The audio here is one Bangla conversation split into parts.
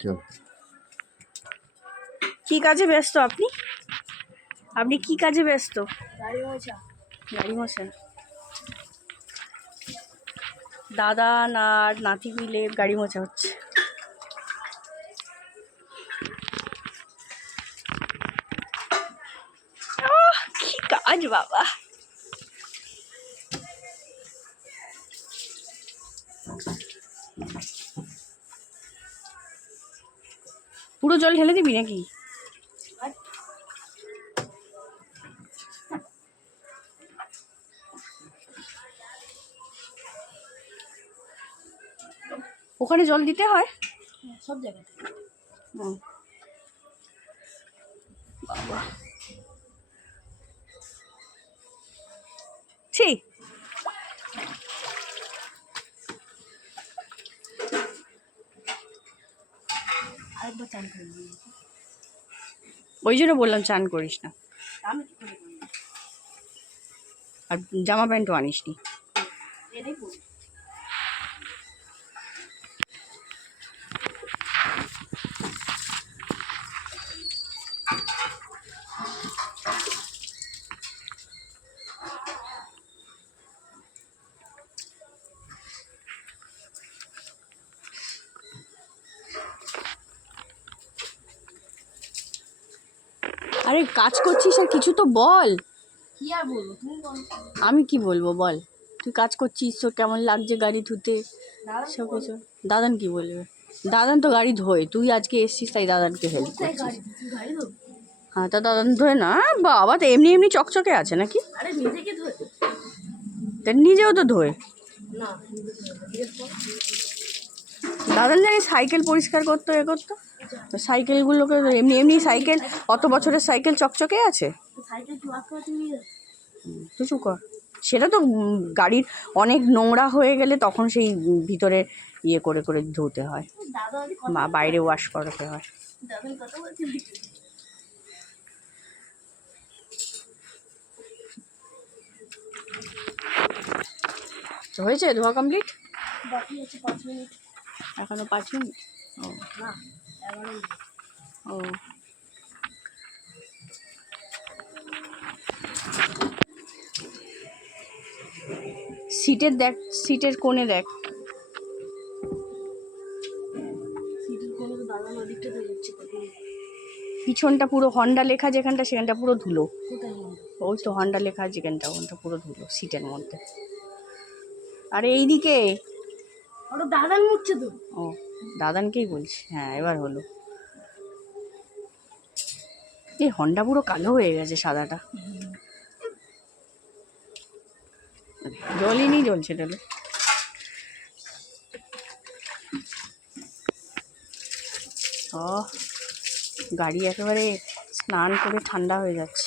চল কি কাজে ব্যস্ত আপনি? আপনি কি কাজে ব্যস্ত? গাড়ি মোছা। গাড়ি মোছেন দাদা আর নাতি মিলে গাড়ি মোছা হচ্ছে। কি কাজ বাবা। পুরো জল ঢেলে দিবি নাকি? ওখানে জল দিতে হয়? সব জায়গাতে হুম। বাবা। ছি। আরেকবার চান করে ওই জন্য বললাম চান করিস না। আমি আর জামা প্যান্টও আনিস নি এটাই আরে কাজ করছিস আর কিছু তো বল। কি আর বলব? তুমি বলো। আমি কি বলব বল? তুই কাজ করছিস তোর কেমন লাগছে গাড়ি ধুতে? সব কিছু। দাদান কি বলবে? দাদান তো গাড়ি ধোয় তুই আজকে এসছিস তাই দাদানকে হেল্প করছিস। হ্যাঁ তা দাদান ধোয় না? বাবা তো এমনি এমনি চকচকে আছে নাকি? আরে নিজেকে ধোয় তা নিজেও তো ধোয়। না। দাদান জানি সাইকেল পরিষ্কার করতো, এ করতো। সাইকেলগুলোকে এমনি এমনি সাইকেল, অত বছরের সাইকেল চকচকে আছে? চুপ কর। সেটা তো গাড়ির অনেক নোংরা হয়ে গেলে তখন সেই ভিতরে ইয়ে করে করে ধুতে হয়। বা বাইরে ওয়াশ করাতে হয়। হয়েছে? ধোয়া কমপ্লিট বাকি আছে পাঁচ মিনিট। এখনও পাঁচ মিনিট ও ও। সিটের দেখ সিটের কোণে দেখ। পিছনটা পুরো হন্ডা লেখা যেখানটা সেখানটা পুরো ধুলো। ওই তো হন্ডা লেখা যেখানটা ওখানটা পুরো ধুলো সিটের মধ্যে। আরে এইদিকে! ওটা দাদার মুখছে তো। ও, দাদানকেই বলছি। হ্যাঁ এবার হলো। এই হন্ডা পুরো কালো হয়ে গেছে সাদাটা। জলই নেই, জ্বলছে তাহলে। ও, গাড়ি একেবারে স্নান করে ঠান্ডা হয়ে যাচ্ছে।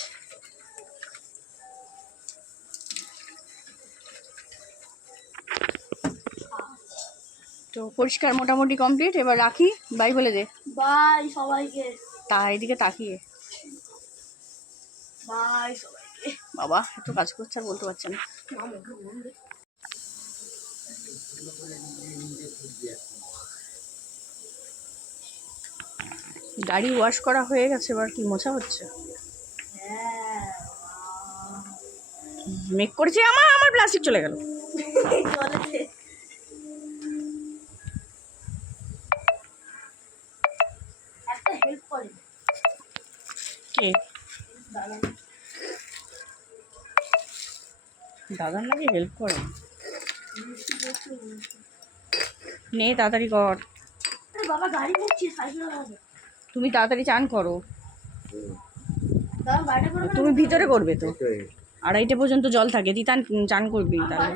তো পরিষ্কার মোটামুটি কমপ্লিট এবার রাখি বাই বলে দে। বাই সবাইকে। তা এদিকে তাকিয়ে। বাই সবাইকে। বাবা এত কাজ করছে আর বলতে পারছে না। গাড়ি ওয়াশ করা হয়ে গেছে এবার কি মোছা হচ্ছে? হ্যাঁ মেক করেছে আমার আমার প্লাস্টিক চলে গেল। হেল্প করে কে? দাদা দাদার নাকি হেল্প করে? নে তাড়াতাড়ি কর। বাবা গাড়ি তুমি তাড়াতাড়ি চান করো। তুমি ভিতরে করবে তো। আড়াইটে পর্যন্ত জল থাকে তুই চান করবি তাহলে?